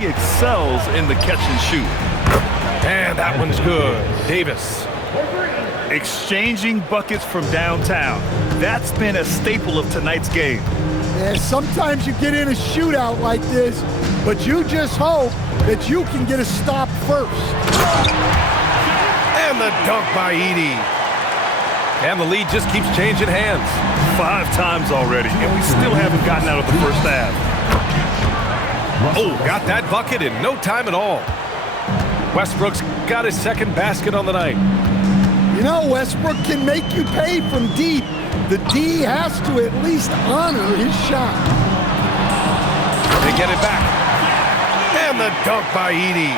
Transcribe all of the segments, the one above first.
He excels in the catch and shoot. And that one's good. Davis. Exchanging buckets from downtown. That's been a staple of tonight's game. Yeah, sometimes you get in a shootout like this, but you just hope that you can get a stop first. And the dunk by Edey. And the lead just keeps changing hands. 5 times already, and we still haven't gotten out of the first half. Oh, got that bucket in no time at all. Westbrook's got his second basket on the night. You know, Westbrook can make you pay from deep. The D has to at least honor his shot. They get it back. And the dunk by Edey.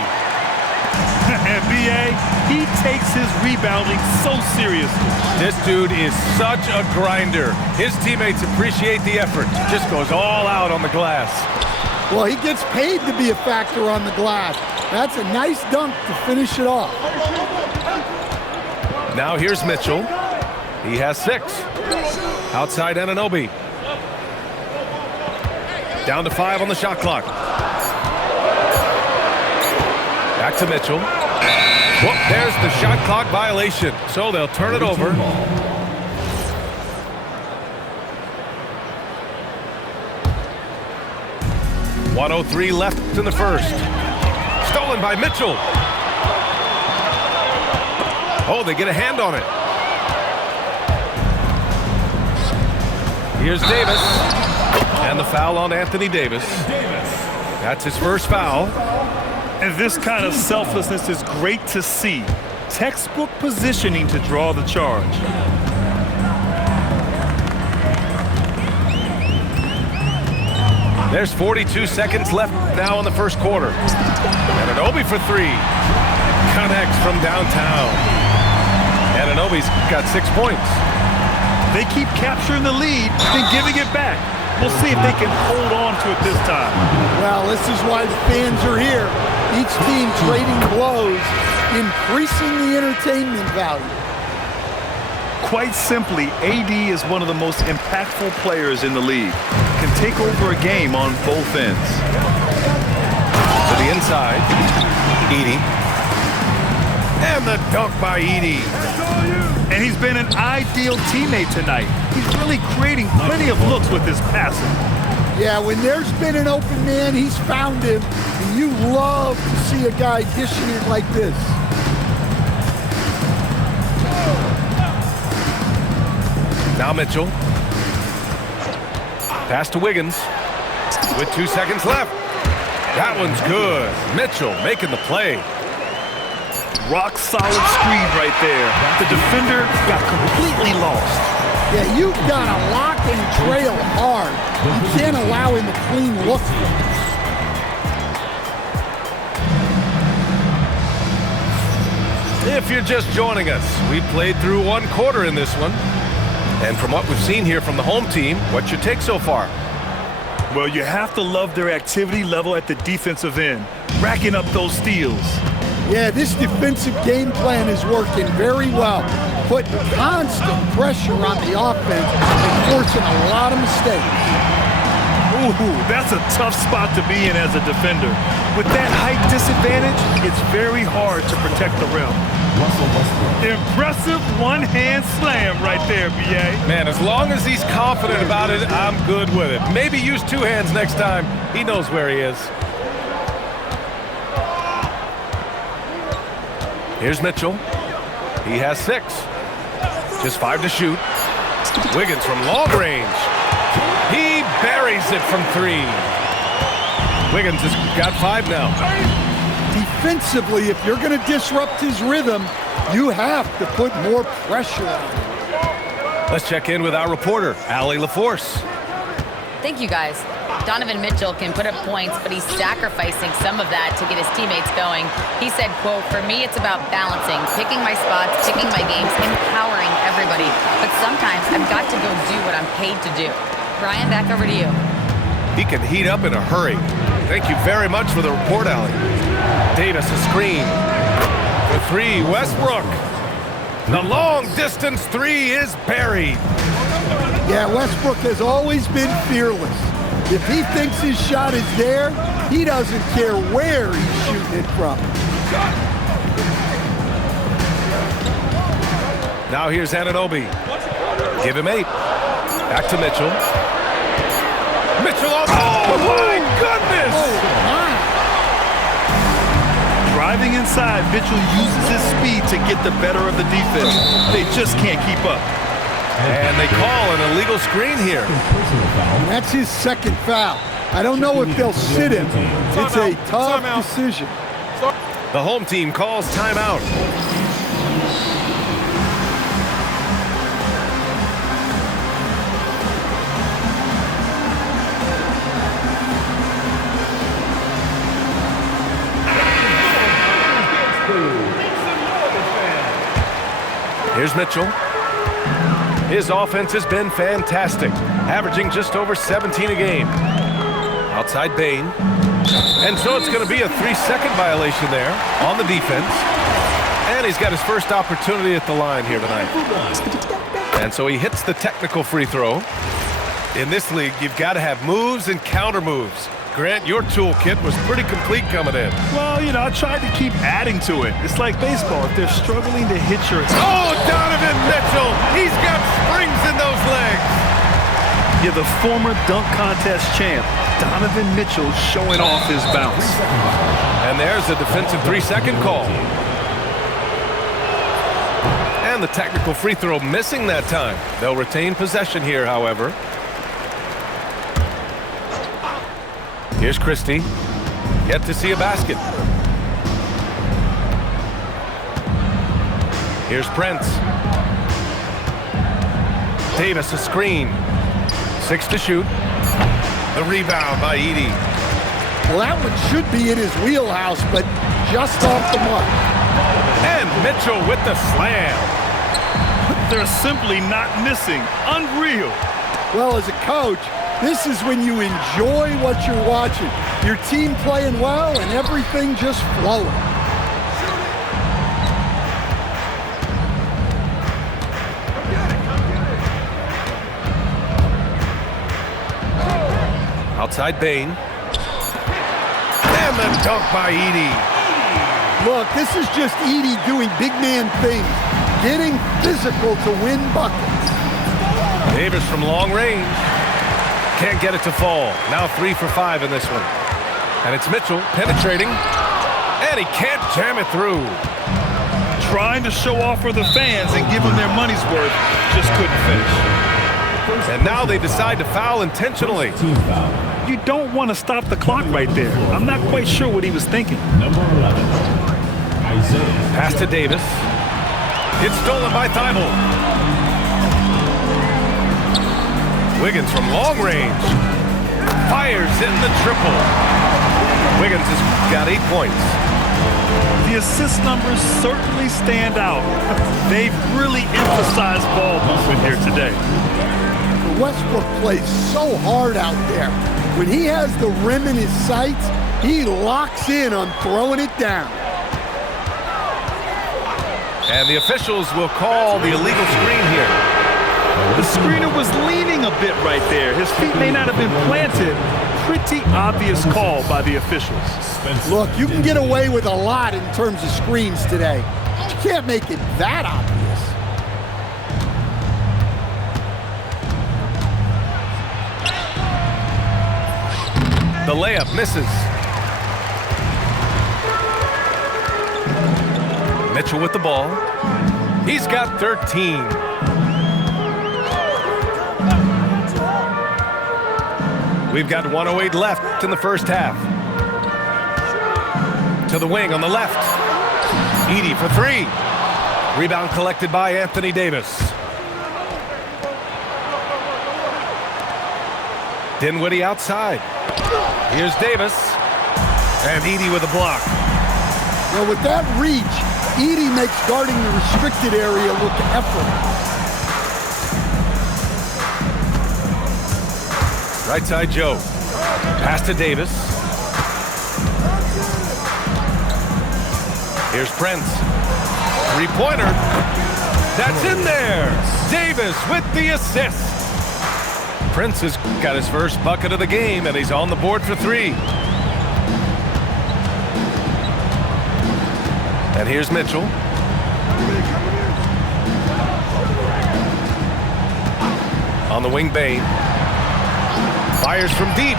And B.A., he takes his rebounding so seriously. This dude is such a grinder. His teammates appreciate the effort. Just goes all out on the glass. Well, he gets paid to be a factor on the glass. That's a nice dunk to finish it off. Now here's Mitchell. He has 6. Outside Anunoby. Down to 5 on the shot clock. Back to Mitchell. Whoop, there's the shot clock violation. So they'll turn it over. .103 left in the first. Stolen by Mitchell. Oh, they get a hand on it. Here's Davis. And the foul on Anthony Davis. That's his first foul. And this kind of selflessness is great to see. Textbook positioning to draw the charge. There's 42 seconds left now in the first quarter. Anunoby for 3. Connects from downtown. Anunoby's got 6 points. They keep capturing the lead, then giving it back. We'll see if they can hold on to it this time. Well, this is why the fans are here. Each team trading blows, increasing the entertainment value. Quite simply, AD is one of the most impactful players in the league. Can take over a game on both ends. To the inside, Edey. And the dunk by Edey. And he's been an ideal teammate tonight. He's really creating plenty of looks with his passing. Yeah, when there's been an open man, he's found him. And you love to see a guy dishing it like this. Now Mitchell. Pass to Wiggins. With 2 seconds left. That one's good. Mitchell making the play. Rock solid screen right there. The defender got completely lost. Yeah, you've got to lock and trail hard. You can't allow him to clean look. If you're just joining us, we played through 1 quarter in this one. And from what we've seen here from the home team, what's your take so far? Well, you have to love their activity level at the defensive end, racking up those steals. Yeah, this defensive game plan is working very well, putting constant pressure on the offense and forcing a lot of mistakes. Ooh, that's a tough spot to be in as a defender. With that height disadvantage, it's very hard to protect the rim. Impressive one-hand slam right there, B.A. Man, as long as he's confident about it, I'm good with it. Maybe use 2 hands next time. He knows where he is. Here's Mitchell. He has 6. Just 5 to shoot. Wiggins from long range. He buries it from 3. Wiggins has got 5 now. Defensively, if you're going to disrupt his rhythm, you have to put more pressure on him. Let's check in with our reporter, Allie LaForce. Thank you, guys. Donovan Mitchell can put up points, but he's sacrificing some of that to get his teammates going. He said, quote, "For me, it's about balancing, picking my spots, picking my games, empowering everybody. But sometimes I've got to go do what I'm paid to do." Brian, back over to you. He can heat up in a hurry. Thank you very much for the report, Allie. Davis a screen. For 3, Westbrook. The long distance 3 is buried. Yeah, Westbrook has always been fearless. If he thinks his shot is there, he doesn't care where he's shooting it from. Now here's Anunoby. Give him 8. Back to Mitchell. Mitchell, oh my goodness! Oh, my. Driving inside, Mitchell uses his speed to get the better of the defense. They just can't keep up. And they call an illegal screen here. That's his second foul. I don't know if they'll sit him. It's a tough decision. The home team calls timeout. Here's Mitchell. His offense has been fantastic, averaging just over 17 a game. Outside Bain. And so it's going to be a 3-second violation there on the defense. And he's got his first opportunity at the line here tonight. And so he hits the technical free throw. In this league, you've got to have moves and counter moves. Grant, your toolkit was pretty complete coming in. Well, you know, I tried to keep adding to it. It's like baseball. If they're struggling to hit your... Oh, Donovan Mitchell! He's got springs in those legs! You're the former dunk contest champ. Donovan Mitchell showing off his bounce. And there's a defensive 3-second call. And the technical free throw missing that time. They'll retain possession here, however. Here's Christie. Yet to see a basket. Here's Prince. Davis a screen. 6 to shoot. The rebound by Edey. Well, that one should be in his wheelhouse, but just off the mark. And Mitchell with the slam. They're simply not missing. Unreal. Well, as a coach, this is when you enjoy what you're watching. Your team playing well and everything just flowing. Outside Bain. And the dunk by Edey. Look, this is just Edey doing big man things, getting physical to win buckets. Davis from long range. Can't get it to fall. Now 3 for 5 in this one. And it's Mitchell penetrating. And he can't jam it through. Trying to show off for the fans and give them their money's worth. Just couldn't finish. And now they decide to foul intentionally. You don't want to stop the clock right there. I'm not quite sure what he was thinking. Number 11, Isaiah. Pass to Davis. It's stolen by Thibault. Wiggins from long range. Fires in the triple. Wiggins has got 8 points. The assist numbers certainly stand out. They've really emphasized ball movement here today. Westbrook plays so hard out there. When he has the rim in his sights, he locks in on throwing it down. And the officials will call the illegal screen here. The screener was leaning a bit right there. His feet may not have been planted. Pretty obvious call by the officials. Look, you can get away with a lot in terms of screens today. But you can't make it that obvious. The layup misses. Mitchell with the ball. He's got 13. We've got 1:08 left in the first half. To the wing on the left. Edey for 3. Rebound collected by Anthony Davis. Dinwiddie outside. Here's Davis. And Edey with a block. Well, with that reach, Edey makes guarding the restricted area look effortless. Right side Joe. Pass to Davis. Here's Prince. 3-pointer. That's in there. Davis with the assist. Prince has got his first bucket of the game, and he's on the board for 3. And here's Mitchell. On the wing, Bain. Fires from deep.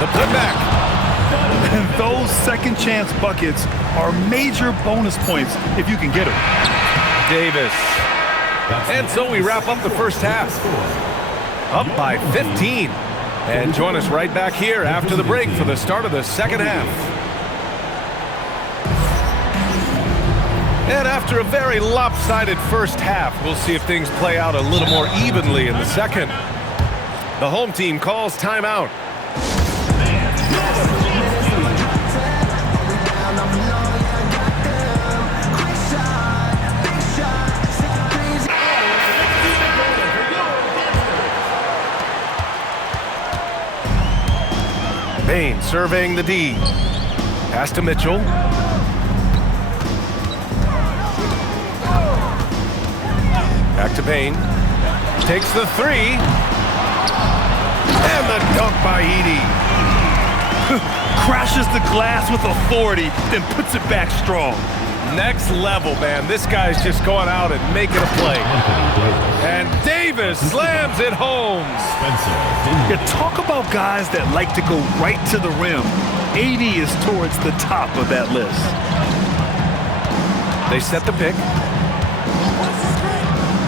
The putback. And those second chance buckets are major bonus points if you can get them. Davis. And so we wrap up the first half. Up by 15. And join us right back here after the break for the start of the second half. And after a very lopsided first half, we'll see if things play out a little more evenly in the second. The home team calls timeout. Bain surveying the D. Pass to Mitchell. Back to Bain. Takes the 3. And the dunk by Edey. Crashes the glass with authority, then puts it back strong. Next level, man. This guy's just going out and making a play. And Davis slams it home. You talk about guys that like to go right to the rim. Edey is towards the top of that list. They set the pick.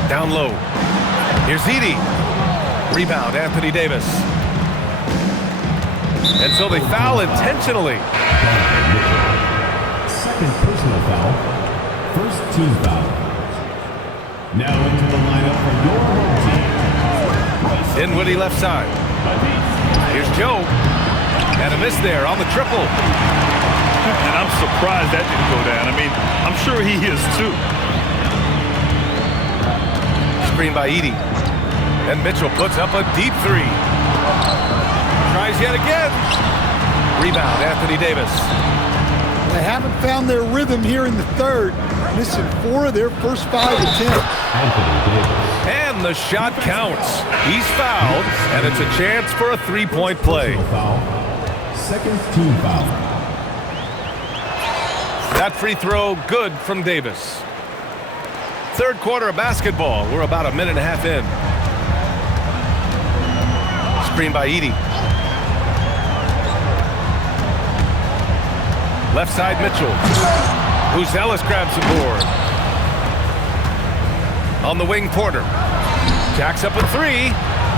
Down low. Here's Edey. Rebound, Anthony Davis. And so they foul intentionally. Second personal foul. First team foul. Now into the lineup for your home team. Dinwiddie left side. Here's Joe. And a miss there on the triple. And I'm surprised that didn't go down. I mean, I'm sure he is too. Screen by Edey. And Mitchell puts up a deep 3. Tries yet again. Rebound, Anthony Davis. They haven't found their rhythm here in the third, missing 4 of their first 5 attempts. Anthony Davis. And the shot counts. He's fouled, and it's a chance for a 3-point play. Personal foul. Second team foul. That free throw good from Davis. Third quarter of basketball. We're about a minute and a half in. Screen by Edey. Left side Mitchell. Ellis grabs the board. On the wing, Porter. Jacks up a 3.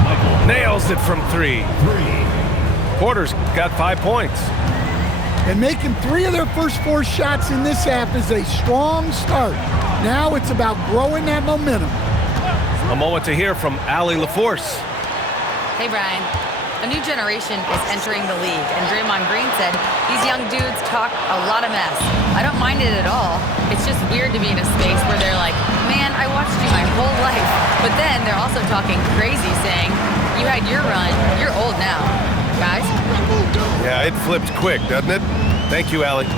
Michael Nails it from 3. 3. Porter's got 5 points. And making 3 of their first 4 shots in this half is a strong start. Now it's about growing that momentum. A moment to hear from Allie LaForce. Hey, Brian. A new generation is entering the league, and Draymond Green said these young dudes talk a lot of mess. I don't mind it at all. It's just weird to be in a space where they're like, man, I watched you my whole life. But then they're also talking crazy, saying, you had your run, you're old now. Guys? Yeah, it flipped quick, doesn't it? Thank you, Allie.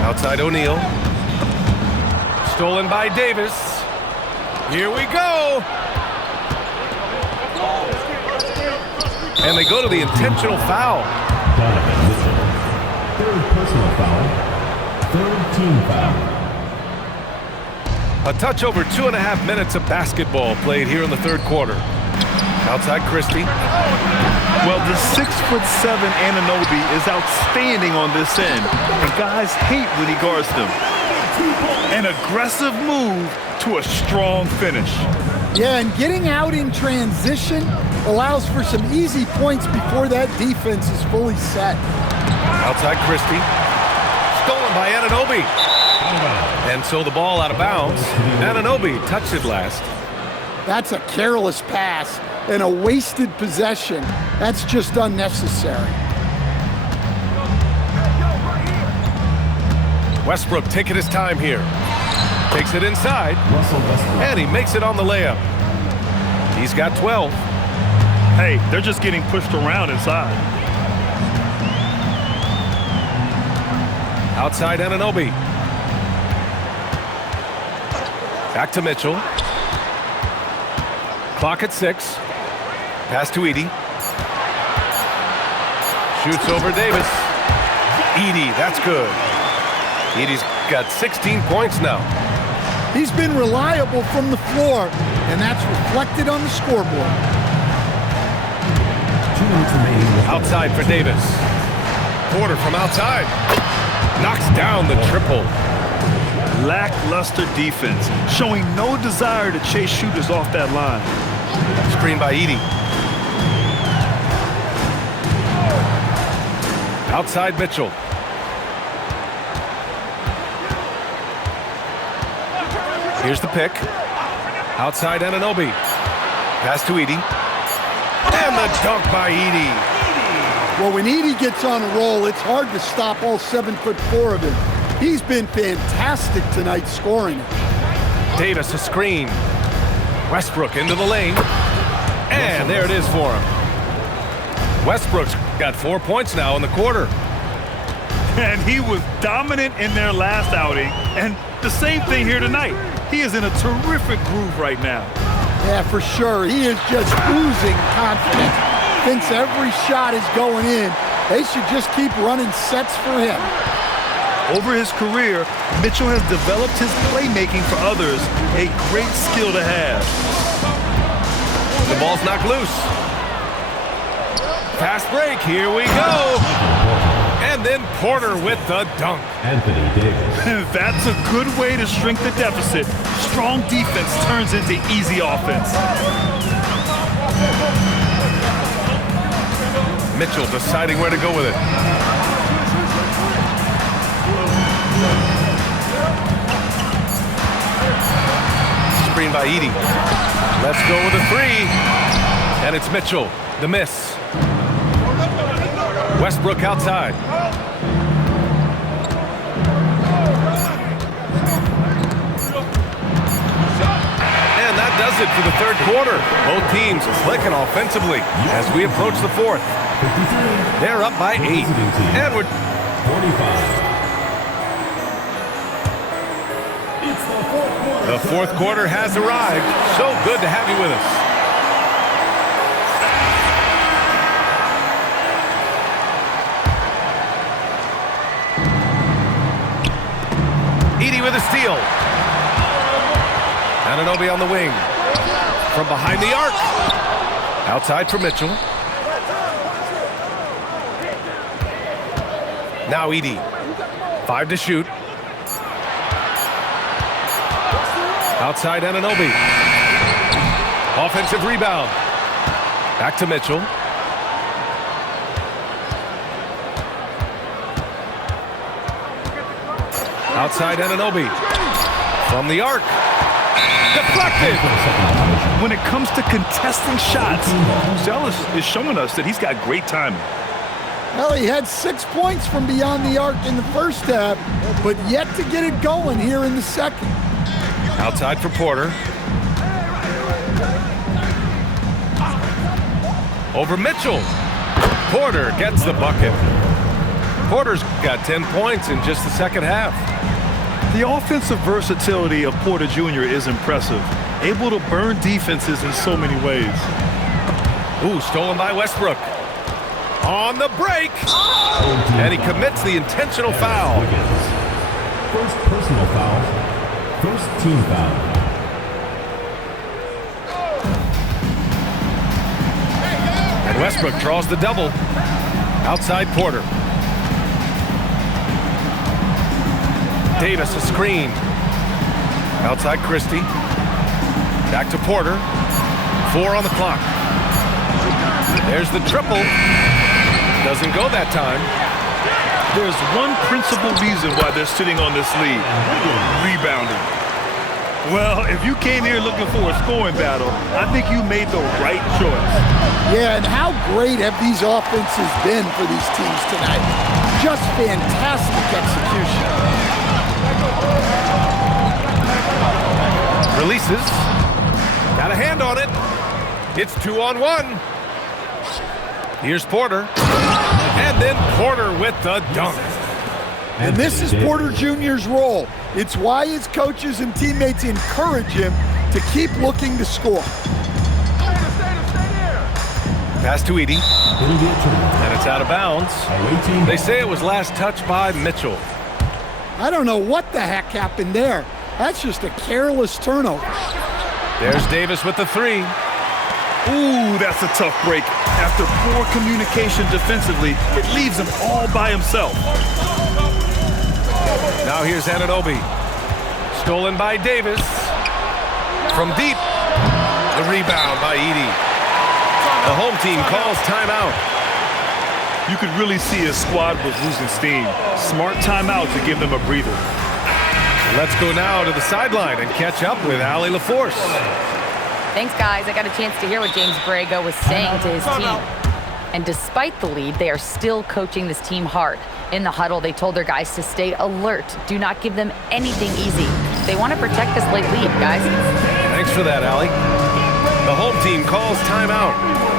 Outside O'Neal. Stolen by Davis. Here we go. And they go to the intentional foul. Donovan Mitchell. Third personal foul. Third team foul. A touch over 2.5 minutes of basketball played here in the third quarter. Outside Christie. Well, the 6'7" Anunoby is outstanding on this end, and guys hate when he guards them. An aggressive move to a strong finish. Yeah, and getting out in transition allows for some easy points before that defense is fully set. Outside Christie. Stolen by Anunoby. And so the ball out of bounds. Anunoby touched it last. That's a careless pass and a wasted possession. That's just unnecessary. Westbrook taking his time here. Takes it inside. Russell Westbrook. And he makes it on the layup. He's got 12. Hey, they're just getting pushed around inside. Outside Anunoby. Back to Mitchell. Clock at 6. Pass to Edie. Shoots over Davis. Edie, that's good. Edie's got 16 points now. He's been reliable from the floor, and that's reflected on the scoreboard. 2 minutes remaining. Outside for Davis. Porter from outside. Knocks down the triple. Lackluster defense, showing no desire to chase shooters off that line. Screen by Edie. Outside Mitchell. Here's the pick. Outside Anunoby. Pass to Edie. And the dunk by Edie. Well, when Edie gets on a roll, it's hard to stop all 7'4" of him. He's been fantastic tonight scoring it. Davis a screen. Westbrook into the lane. And there it is for him. Westbrook's got 4 points now in the quarter. And he was dominant in their last outing. And the same thing here tonight. He is in a terrific groove right now. Yeah, for sure. He is just oozing confidence. Thinks every shot is going in. They should just keep running sets for him. Over his career, Mitchell has developed his playmaking for others, a great skill to have. The ball's knocked loose. Fast break, here we go. And then Porter with the dunk. Anthony Davis. That's a good way to shrink the deficit. Strong defense turns into easy offense. Mitchell deciding where to go with it. Screen by Edie. Let's go with a 3. And it's Mitchell. The miss. Westbrook outside. And that does it for the third quarter. Both teams clicking offensively as we approach the fourth. 53. They're up by 8. And we're 45. It's the fourth quarter. The fourth quarter has arrived. So good to have you with us. Edie with a steal. Anunoby on the wing. From behind the arc. Outside for Mitchell. Now Edie. 5 to shoot. Outside Anunoby. Offensive rebound. Back to Mitchell. Outside Anunoby. From the arc. Deflected. When it comes to contesting shots, Zealous is showing us that he's got great timing. Well, he had 6 points from beyond the arc in the first half, but yet to get it going here in the second. Outside for Porter. Over Mitchell. Porter gets the bucket. Porter's got 10 points in just the second half. The offensive versatility of Porter Jr. is impressive, able to burn defenses in so many ways. Ooh, stolen by Westbrook. On the break. And he commits the intentional foul. First personal foul. First team foul. And Westbrook draws the double. Outside Porter. Davis a screen. Outside Christie. Back to Porter. 4 on the clock. There's the triple. Doesn't go that time. There's one principal reason why they're sitting on this lead. Rebounding. Well, if you came here looking for a scoring battle, I think you made the right choice. Yeah, and how great have these offenses been for these teams tonight? Just fantastic execution. Releases. Got a hand on it. It's 2-on-1. Here's Porter. And then Porter with the dunk. And this is Porter Jr.'s role. It's why his coaches and teammates encourage him to keep looking to score. Pass to Edie. It'll be a turnover. And it's out of bounds. A 18 They say it was last touched by Mitchell. I don't know what the heck happened there. That's just a careless turnover. There's Davis with the three. Ooh, that's a tough break. After poor communication defensively, it leaves him all by himself. Now here's Anunoby. Stolen by Davis. From deep. The rebound by Edie. The home team calls timeout. You could really see his squad was losing steam. Smart timeout to give them a breather. Let's go now to the sideline and catch up with Allie LaForce. Thanks, guys. I got a chance to hear what James Borrego was saying to his team. And despite the lead, they are still coaching this team hard. In the huddle, they told their guys to stay alert. Do not give them anything easy. They want to protect this late lead, guys. Thanks for that, Allie. The home team calls timeout.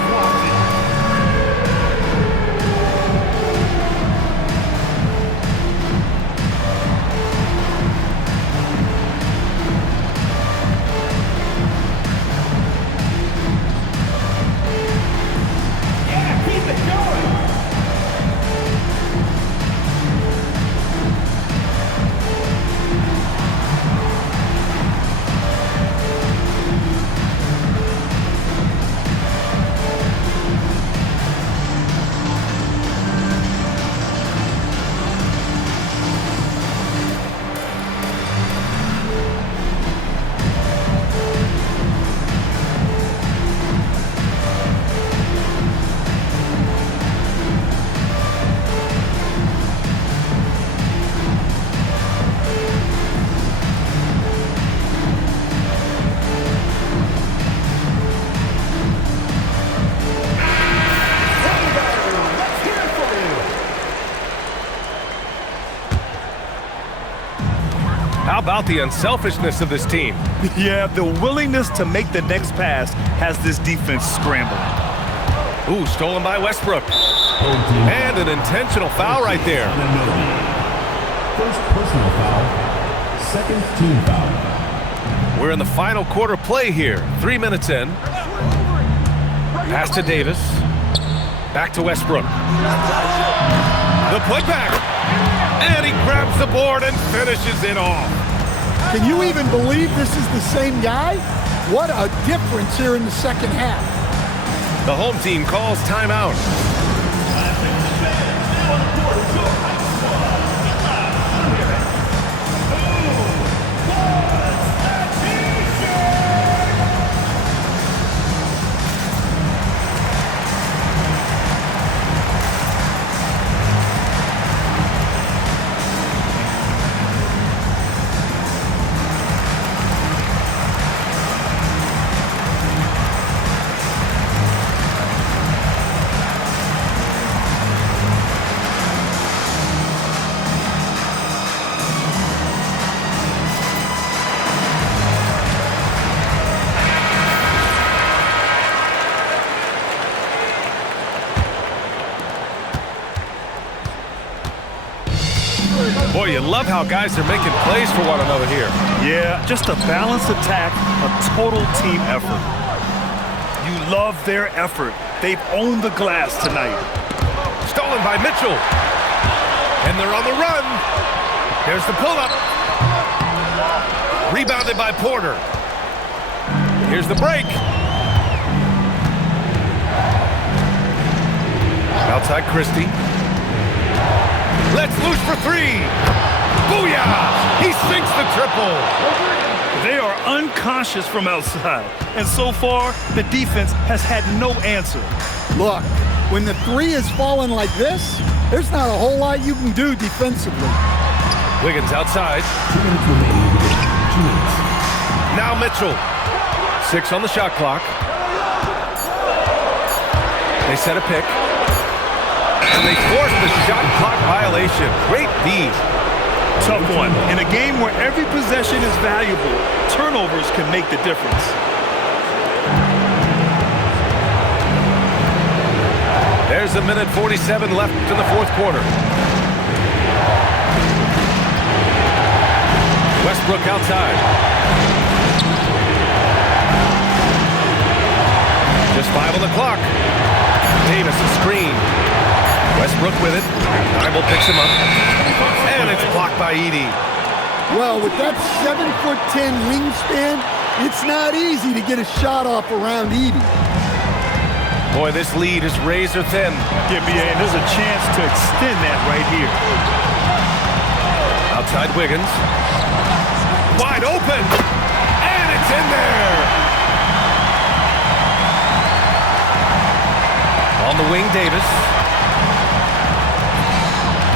How about the unselfishness of this team? Yeah, the willingness to make the next pass has this defense scrambling. Ooh, stolen by Westbrook. And an intentional foul right there. First personal foul. Second team foul. We're in the final quarter play here. 3 minutes in. Pass to Davis. Back to Westbrook. The putback. And he grabs the board and finishes it off. Can you even believe this is the same guy? What a difference here in the second half. The home team calls timeout. Boy, you love how guys are making plays for one another here. Yeah, just a balanced attack, a total team effort. You love their effort. They've owned the glass tonight. Stolen by Mitchell. And they're on the run. Here's the pull-up. Rebounded by Porter. Here's the break. Outside Christie. Let's loose for three. Booyah! He sinks the triple. They are unconscious from outside. And so far, the defense has had no answer. Look, when the three is falling like this, there's not a whole lot you can do defensively. Wiggins outside. 2 minutes remaining. 2 minutes. Now Mitchell. 6 on the shot clock. They set a pick. And they force the shot clock violation. Great D. Tough one. In a game where every possession is valuable, turnovers can make the difference. There's 1:47 left in the fourth quarter. Westbrook outside. Just 5 on the clock. Davis a screen. Westbrook with it. Bible picks him up. And it's blocked by Edey. Well, with that 7'10" wingspan, it's not easy to get a shot off around Edey. Boy, this lead is razor thin. Yeah, BA, and there's a chance to extend that right here. Outside Wiggins. Wide open. And it's in there. On the wing, Davis.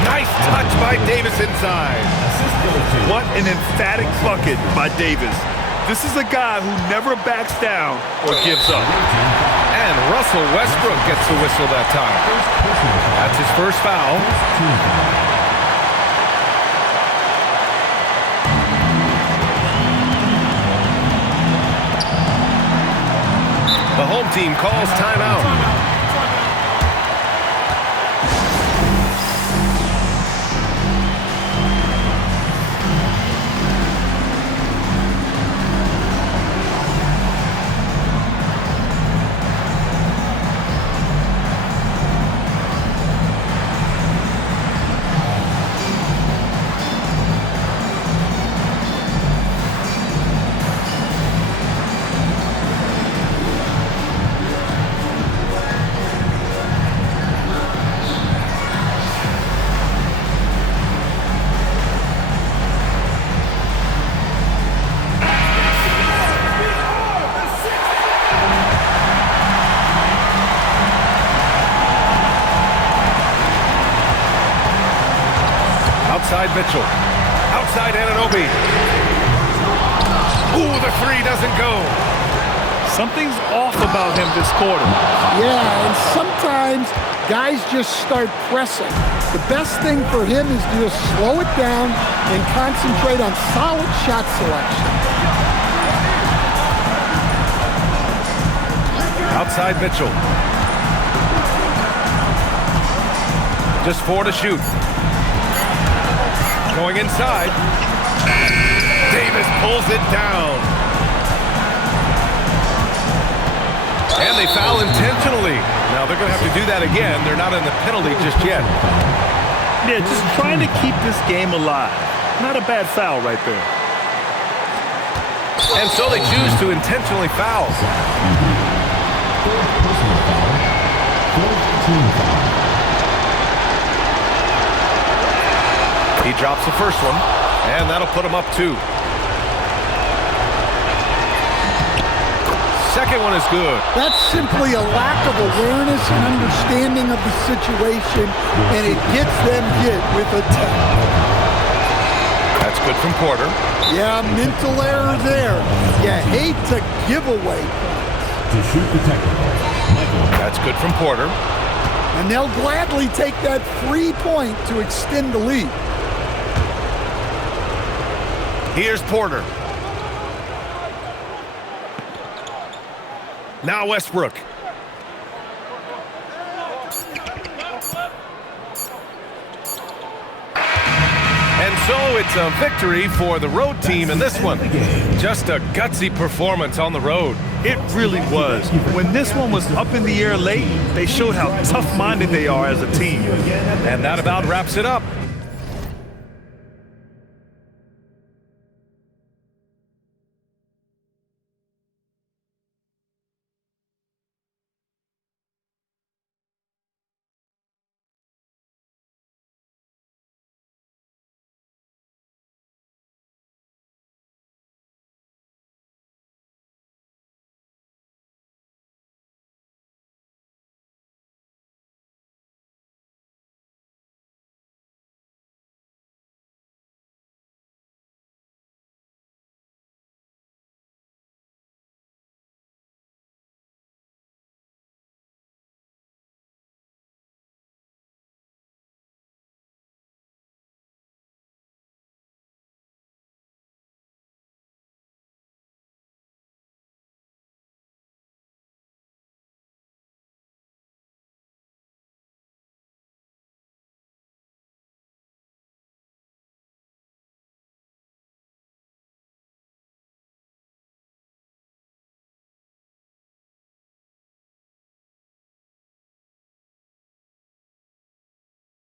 Nice touch by Davis inside. What an emphatic bucket by Davis. This is a guy who never backs down or gives up. And Russell Westbrook gets the whistle that time. That's his first foul. The home team calls timeout. Outside Mitchell. Outside Anunoby. Ooh, the three doesn't go. Something's off about him this quarter. Yeah, and sometimes guys just start pressing. The best thing for him is to just slow it down and concentrate on solid shot selection. Outside Mitchell. Just 4 to shoot. Going inside. Davis pulls it down. And they foul intentionally. Now they're going to have to do that again. They're not in the penalty just yet. Yeah, just trying to keep this game alive. Not a bad foul right there. And so they choose to intentionally foul. Third personal foul. Third team foul. He drops the first one, and that'll put him up 2. Second one is good. That's simply a lack of awareness and understanding of the situation, and it gets them hit with a 10. That's good from Porter. Yeah, mental error there. You hate to give away points. To shoot the technical, Michael. That's good from Porter. And they'll gladly take that free point to extend the lead. Here's Porter. Now Westbrook. And so it's a victory for the road team in this one. Just a gutsy performance on the road. It really was. When this one was up in the air late, they showed how tough-minded they are as a team. And that about wraps it up.